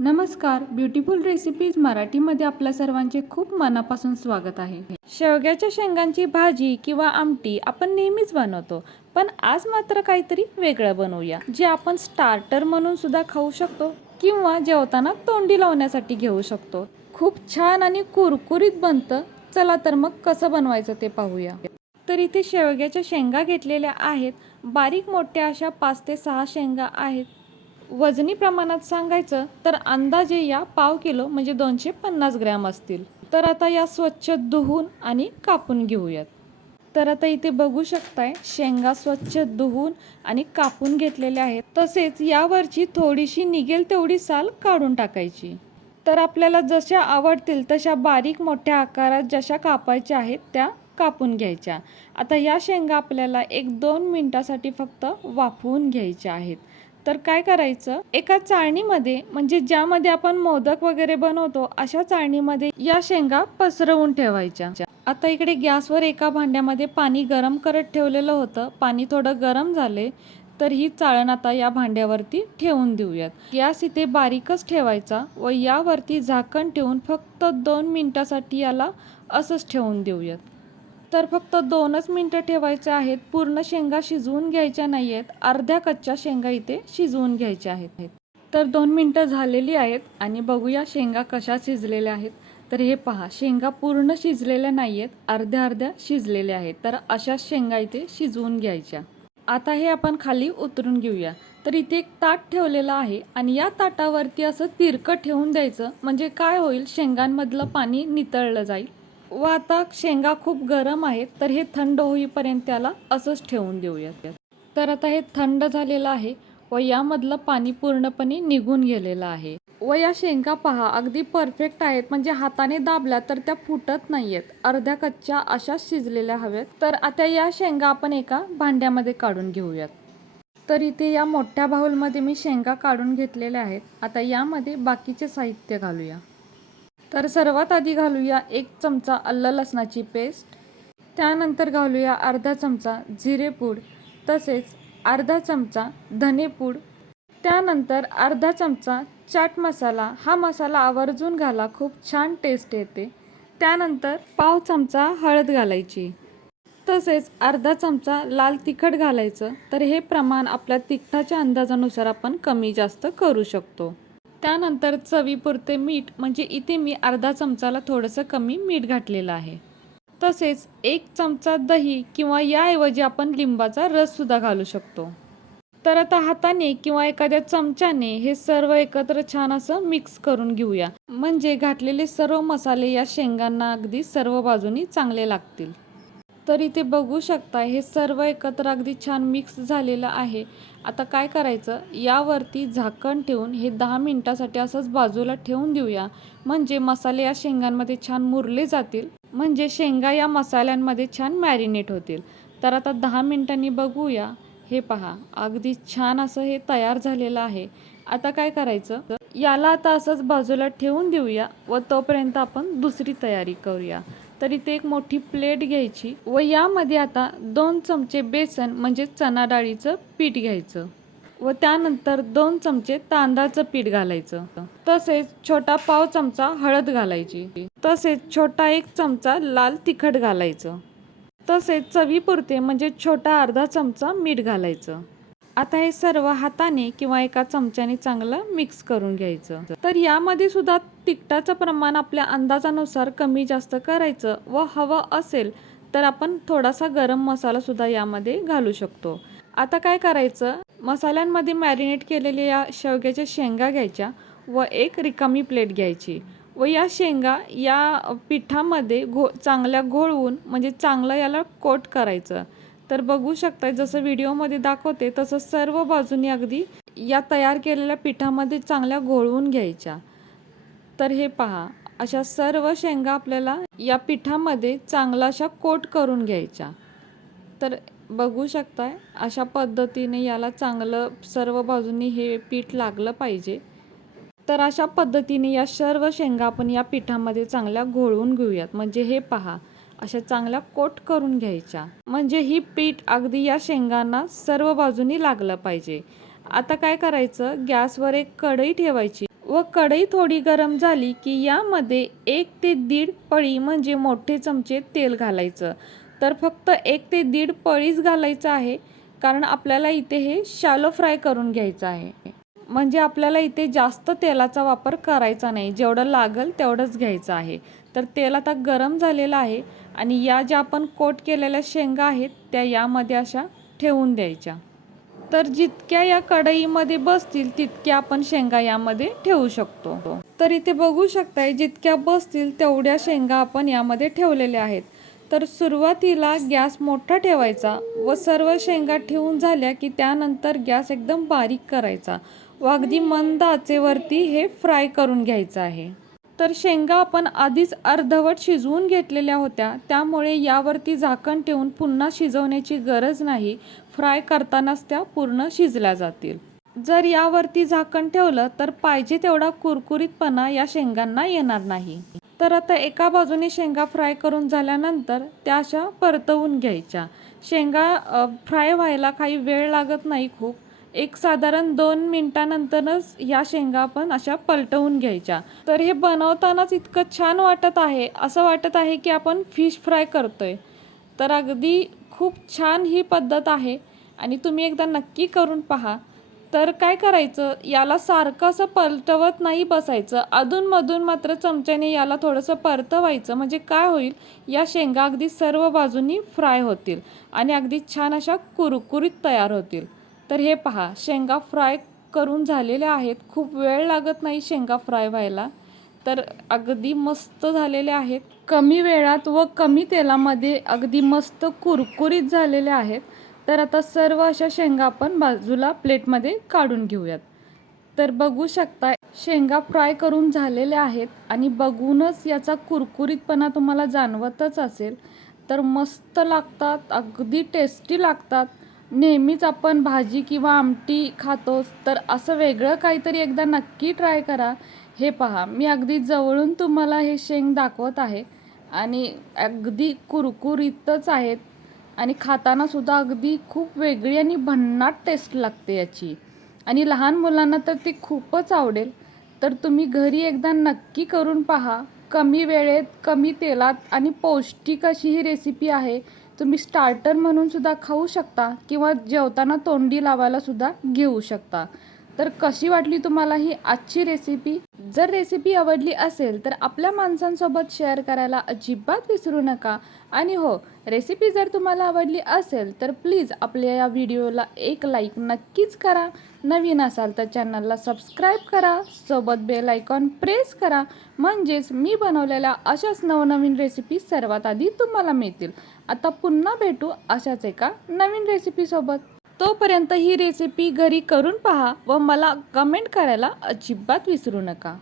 नमस्कार beautiful recipes मराठीमध्ये आपल्या सर्वांचे खूप मनापासून स्वागत आहे. शेवग्याच्या शेंगांची भाजी किंवा आमटी आपण नेहमीच बनवतो पण आज मात्र काहीतरी वेगळं बनवूया जे आपण स्टार्टर म्हणून सुद्धा खाऊ शकतो किंवा जेवताना तोंडी लावण्यासाठी घेऊ शकतो. खूप छान आणि कुरकुरीत बनतं चला तर मग कसं बनवायचं ते पाहूया. तर इथे शेवग्याच्या शेंगा घेतलेल्या आहेत बारीक मोठ्या अशा पाच ते सहा शेंगा आहेत वजनी प्रमाणात सांगायचं तर अंदाजे या पाव किलो म्हणजे दोनशे पन्नास ग्रॅम असतील. तर आता या स्वच्छ धुवून आणि कापून घेऊयात. तर आता इथे बघू शकताय शेंगा स्वच्छ धुवून आणि कापून घेतलेल्या आहेत. तसेच यावरची थोडीशी निघेल तेवढी साल काढून टाकायची. तर आपल्याला जशा आवडतील तशा बारीक मोठ्या आकारात जशा कापायच्या आहेत त्या कापून घ्यायच्या. आता या शेंगा आपल्याला एक दोन मिनटासाठी फक्त वाफवून घ्यायच्या आहेत. तर काय करायचं? एका चाळणीमध्ये म्हणजे ज्यामध्ये आपण मोदक वगैरे बनवतो अशा चाळणीमध्ये या शेंगा पसरवून ठेवायच्या. आता इकडे गॅसवर एका भांड्यामध्ये पाणी गरम करत ठेवलेलं होतं. पाणी थोडं गरम झाले तर ही चाळण आता या भांड्यावरती ठेवून देऊयात. गॅस इथे बारीकच ठेवायचा व यावरती झाकण ठेवून फक्त दोन मिनिटासाठी याला असंच ठेवून देऊयात. तर फक्त दोनच मिनटं ठेवायचे आहेत. पूर्ण शेंगा शिजवून घ्यायच्या नाही आहेत अर्ध्या कच्च्या शेंगा इथे शिजवून घ्यायच्या आहेत. तर दोन मिनटं झालेली आहेत आणि बघूया शेंगा कशा शिजलेल्या आहेत. तर हे पहा शेंगा पूर्ण शिजलेल्या नाही आहेत अर्ध्या अर्ध्या शिजलेल्या आहेत. तर अशा शेंगा इथे शिजवून घ्यायच्या. आता हे आपण खाली उतरून घेऊया. तर इथे एक ताट ठेवलेलं आहे आणि या ताटावरती असं तिरकं ठेवून द्यायचं. म्हणजे काय होईल? शेंगांमधलं पाणी नितळलं जाईल. व आता शेंगा खूप गरम आहेत तर हे थंड होईपर्यंत त्याला असंच ठेवून देऊयात. तर आता हे थंड झालेलं आहे व यामधलं पाणी पूर्णपणे निघून गेलेलं आहे. व या शेंगा पहा अगदी परफेक्ट आहेत म्हणजे हाताने दाबल्या तर त्या फुटत नाही आहेत अर्ध्या कच्च्या अशाच शिजलेल्या हव्यात तर आता या शेंगा आपण एका भांड्यामध्ये काढून घेऊयात. तर इथे या मोठ्या बाहुलमध्ये मी शेंगा काढून घेतलेल्या आहेत. आता यामध्ये बाकीचे साहित्य घालूया. तर सर्वात आधी घालूया एक चमचा आलं लसणाची पेस्ट. त्यानंतर घालूया अर्धा चमचा जिरेपूड तसेच अर्धा चमचा धनेपूड त्यानंतर अर्धा चमचा चाट मसाला. हा मसाला आवर्जून घाला खूप छान टेस्ट येते. त्यानंतर पाव चमचा हळद घालायची. तसेच अर्धा चमचा लाल तिखट घालायचं. तर हे प्रमाण आपल्या तिखटाच्या अंदाजानुसार आपण कमी जास्त करू शकतो. त्यानंतर चवीपुरते मीठ म्हणजे इथे मी अर्धा चमचाला थोडंसं कमी मीठ घातलेलं आहे. तसेच एक चमचा दही किंवा याऐवजी आपण लिंबाचा रससुद्धा घालू शकतो. तर आता हाताने किंवा एखाद्या चमच्याने हे सर्व एकत्र छान असं मिक्स करून घेऊया. म्हणजे घातलेले सर्व मसाले या शेंगांना अगदी सर्व बाजूनी चांगले लागतील. तर इथे बघू शकता हे सर्व एकत्र अगदी छान मिक्स झालेलं आहे. आता काय करायचं? यावरती झाकण ठेवून हे दहा मिनिटासाठी असंच बाजूला ठेवून देऊया. म्हणजे मसाले या शेंगांमध्ये छान मुरले जातील. म्हणजे शेंगा या मसाल्यांमध्ये छान मॅरिनेट होतील. तर आता दहा मिनटांनी बघूया. हे पहा अगदी छान असं हे तयार झालेलं आहे. आता काय करायचं? याला आता असंच बाजूला ठेवून देऊया व तोपर्यंत आपण दुसरी तयारी करूया. तर इथे एक मोठी प्लेट घ्यायची व यामध्ये आता दोन चमचे बेसन म्हणजे चना डाळीचं पीठ घ्यायचं व त्यानंतर दोन चमचे तांदळाचं पीठ घालायचं. तसेच छोटा पाव चमचा हळद घालायची. तसेच छोटा एक चमचा लाल तिखट घालायचं. तसेच चवीपुरते म्हणजे छोटा अर्धा चमचा मीठ घालायचं. आता हे सर्व हाताने किंवा एका चमच्याने चांगलं मिक्स करून घ्यायचं. तर यामध्ये सुद्धा तिखटाचं प्रमाण आपल्या अंदाजानुसार कमी जास्त करायचं व हवं असेल तर आपण थोडासा गरम मसाला सुद्धा यामध्ये घालू शकतो. आता काय करायचं? मसाल्यांमध्ये मॅरिनेट केलेल्या या शेवग्याच्या शेंगा घ्यायच्या व एक रिकामी प्लेट घ्यायची व या शेंगा या पिठामध्ये घो चांगल्या घोळवून म्हणजे चांगलं याला कोट करायचं. तर बघू शकताय जसं व्हिडिओमध्ये दाखवते तसं सर्व बाजूनी अगदी या तयार केलेल्या पिठामध्ये चांगल्या घोळवून घ्यायच्या. तर हे पहा अशा सर्व शेंगा आपल्याला या पिठामध्ये चांगला अशा कोट करून घ्यायच्या. तर बघू शकताय अशा पद्धतीने याला चांगलं सर्व बाजूनी हे पीठ लागलं पाहिजे. तर अशा पद्धतीने या सर्व शेंगा आपण या पिठामध्ये चांगल्या घोळवून घेऊयात. म्हणजे हे पहा अशा चांगल्या कोट करून घ्यायच्या. म्हणजे ही पीठ अगदी या शेंगांना सर्व बाजूनी लागलं पाहिजे. आता काय करायचं? गॅसवर एक कढई ठेवायची व कढई थोडी गरम झाली की यामध्ये एक ते दीड पळी म्हणजे मोठे चमचे तेल घालायचं. तर फक्त एक ते दीड पळीच घालायचं आहे कारण आपल्याला इथे हे शालो फ्राय करून घ्यायचं आहे. म्हणजे आपल्याला इथे जास्त तेलाचा वापर करायचा नाही. जेवढं लागल तेवढंच घ्यायचं आहे. तर तेल आता गरम झालेलं आहे आणि या ज्या आपण कोट केलेल्या शेंगा आहेत त्या यामध्ये अशा ठेवून द्यायच्या. तर जितक्या या कढईमध्ये बसतील तितक्या आपण शेंगा यामध्ये ठेवू शकतो. तर इथे बघू शकताय जितक्या बसतील तेवढ्या शेंगा आपण यामध्ये ठेवलेल्या आहेत. तर सुरुवातीला गॅस मोठा ठेवायचा व सर्व शेंगा ठेवून झाल्या की त्यानंतर गॅस एकदम बारीक करायचा. व अगदी मंद आचेवरती हे फ्राय करून घ्यायचं आहे. तर शेंगा आपण आधीच अर्धवट शिजवून घेतलेल्या होत्या. त्यामुळे यावरती झाकण ठेवून पुन्हा शिजवण्याची गरज नाही. फ्राय करतानाच त्या पूर्ण शिजल्या जातील. जर यावरती झाकण ठेवलं तर पाहिजे तेवढा कुरकुरीतपणा या शेंगांना येणार नाही. तर आता एका बाजूने शेंगा फ्राय करून झाल्यानंतर त्या अशा परतवून घ्यायच्या. शेंगा फ्राय व्हायला काही वेळ लागत नाही खूप. एक साधारण दोन मिनटानंतरच ह्या शेंगा आपण अशा पलटवून घ्यायच्या. तर हे बनवतानाच इतकं छान वाटत आहे असं वाटत आहे की आपण फिश फ्राय करतोय. तर अगदी खूप छान ही पद्धत आहे आणि तुम्ही एकदा नक्की करून पहा. तर काय करायचं? याला सारखं असं पलटवत नाही बसायचं. अधूनमधून मात्र चमच्याने याला थोडंसं परतवायचं. म्हणजे काय होईल? या शेंगा अगदी सर्व बाजूनी फ्राय होतील आणि अगदी छान अशा कुरकुरीत तयार होतील. तर हे पहा शेंगा फ्राय करून झालेल्या आहेत. खूप वेळ लागत नाही शेंगा फ्राय व्हायला. तर अगदी मस्त झालेले आहेत. कमी वेळात व कमी तेलामध्ये अगदी मस्त कुरकुरीत झालेले आहेत. तर आता सर्व अशा शेंगा आपण बाजूला प्लेटमध्ये काढून घेऊयात. तर बघू शकता शेंगा फ्राय करून झालेल्या आहेत आणि बघूनच याचा कुरकुरीतपणा तुम्हाला जाणवतच असेल. तर मस्त लागतात अगदी टेस्टी लागतात. नेहमीच आपण भाजी किंवा आमटी खातोच तर असं वेगळं काहीतरी एकदा नक्की ट्राय करा. हे पहा मी अगदी जवळून तुम्हाला हे शेंग दाखवत आहे आणि अगदी कुरकुरीतच आहेत. आणि खाताना सुद्धा अगदी खूप वेगळी आणि भन्नाट टेस्ट लागते याची. आणि लहान मुलांना तर ती खूपच आवडेल. तर तुम्ही घरी एकदा नक्की करून पहा. कमी वेळेत कमी तेलात आणि पौष्टिक अशी ही रेसिपी आहे. तुम्ही स्टार्टर म्हणून सुद्धा खाऊ शकता किंवा जेवताना तोंडी लावायला सुद्धा घेऊ शकता. तर कशी वाटली तुम्हाला ही आजची रेसिपी जर रेसिपी आवडली असेल तर आपल्या माणसांसोबत शेअर करायला अजिबात विसरू नका. आणि हो रेसिपी जर तुम्हाला आवडली असेल तर प्लीज आपल्या या व्हिडिओला एक लाईक नक्कीच करा. नवीन असाल तर चॅनलला सबस्क्राईब करा. सोबत बेल आयकॉन प्रेस करा. म्हणजेच मी बनवलेल्या अशाच नवनवीन रेसिपी सर्वात आधी तुम्हाला मिळतील. आता पुन्हा भेटू अशाच एका नवीन रेसिपीसोबत तोपर्यंत ही रेसिपी घरी करून पहा व मला कमेंट करायला अजिबात विसरू नका.